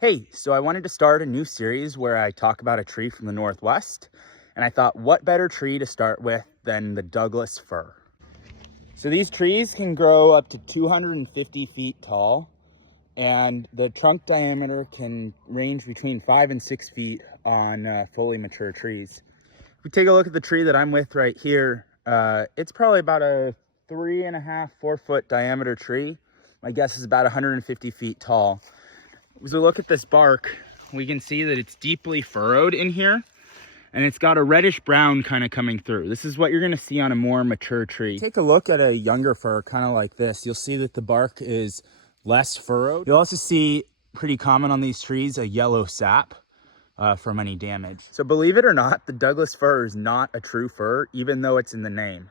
Hey, so I wanted to start a new series where I talk about a tree from the Northwest, and I thought what better tree to start with than the Douglas fir. So these trees can grow up to 250 feet tall, and the trunk diameter can range between 5 and 6 feet on fully mature trees. If we take a look at the tree that I'm with right here, it's probably about a 3.5, 4 foot diameter tree. My guess is about 150 feet tall. As we look at this bark, we can see that it's deeply furrowed in here, and it's got a reddish brown kind of coming through. This is what you're going to see on a more mature tree. Take a look at a younger fir, kind of like this. You'll see that the bark is less furrowed. You'll also see, pretty common on these trees, a yellow sap from any damage. So believe it or not, the Douglas fir is not a true fir, even though it's in the name.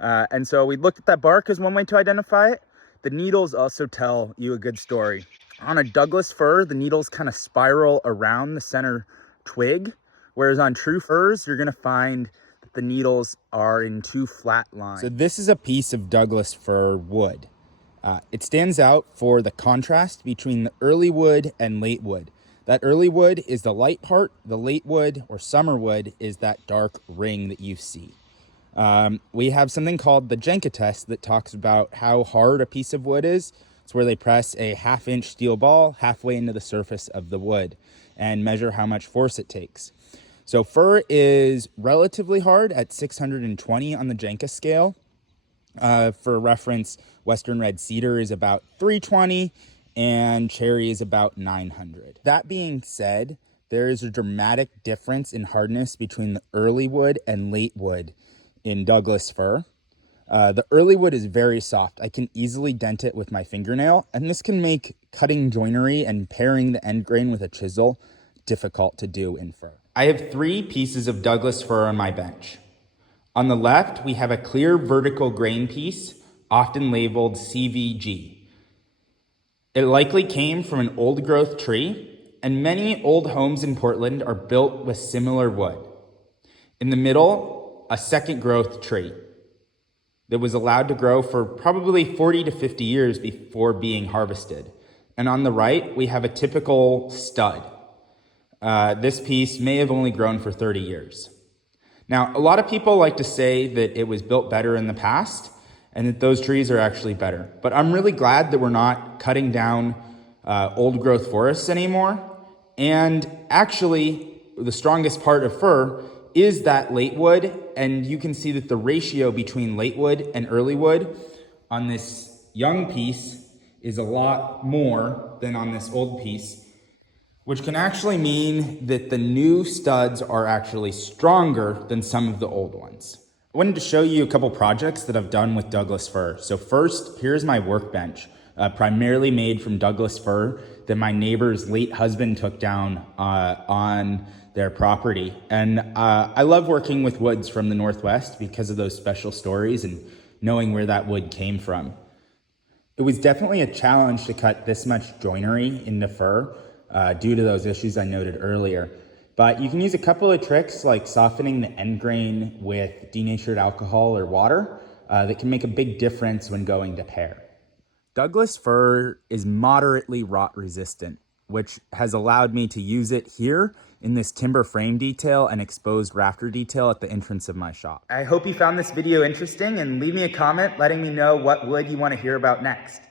And so we looked at that bark as one way to identify it. The needles also tell you a good story. On a Douglas fir, the needles kind of spiral around the center twig, whereas on true firs, you're gonna find that the needles are in two flat lines. So this is a piece of Douglas fir wood. It stands out for the contrast between the early wood and late wood. That early wood is the light part, the late wood or summer wood is that dark ring that you see. We have something called the Jenka test that talks about how hard a piece of wood is. It's where they press a 1/2 inch steel ball halfway into the surface of the wood and measure how much force it takes. So fir is relatively hard at 620 on the Jenka scale. For reference, Western red cedar is about 320 and cherry is about 900. That being said, there is a dramatic difference in hardness between the early wood and late wood in Douglas fir. The early wood is very soft. I can easily dent it with my fingernail, and this can make cutting joinery and paring the end grain with a chisel difficult to do in fir. I have 3 pieces of Douglas fir on my bench. On the left, we have a clear vertical grain piece, often labeled CVG. It likely came from an old growth tree, and many old homes in Portland are built with similar wood. In the middle, a second growth tree that was allowed to grow for probably 40 to 50 years before being harvested. And on the right, we have a typical stud. This piece may have only grown for 30 years. Now, a lot of people like to say that it was built better in the past and that those trees are actually better. But I'm really glad that we're not cutting down old growth forests anymore. And actually, the strongest part of fir is that late wood, and you can see that the ratio between late wood and early wood on this young piece is a lot more than on this old piece, which can actually mean that the new studs are actually stronger than some of the old ones. I wanted to show you a couple projects that I've done with Douglas fir. So first, here's my workbench, primarily made from Douglas fir that my neighbor's late husband took down on their property. And I love working with woods from the Northwest because of those special stories and knowing where that wood came from. It was definitely a challenge to cut this much joinery into fir due to those issues I noted earlier. But you can use a couple of tricks like softening the end grain with denatured alcohol or water that can make a big difference when going to pare. Douglas fir is moderately rot resistant, which has allowed me to use it here in this timber frame detail and exposed rafter detail at the entrance of my shop. I hope you found this video interesting, and leave me a comment letting me know what wood you want to hear about next.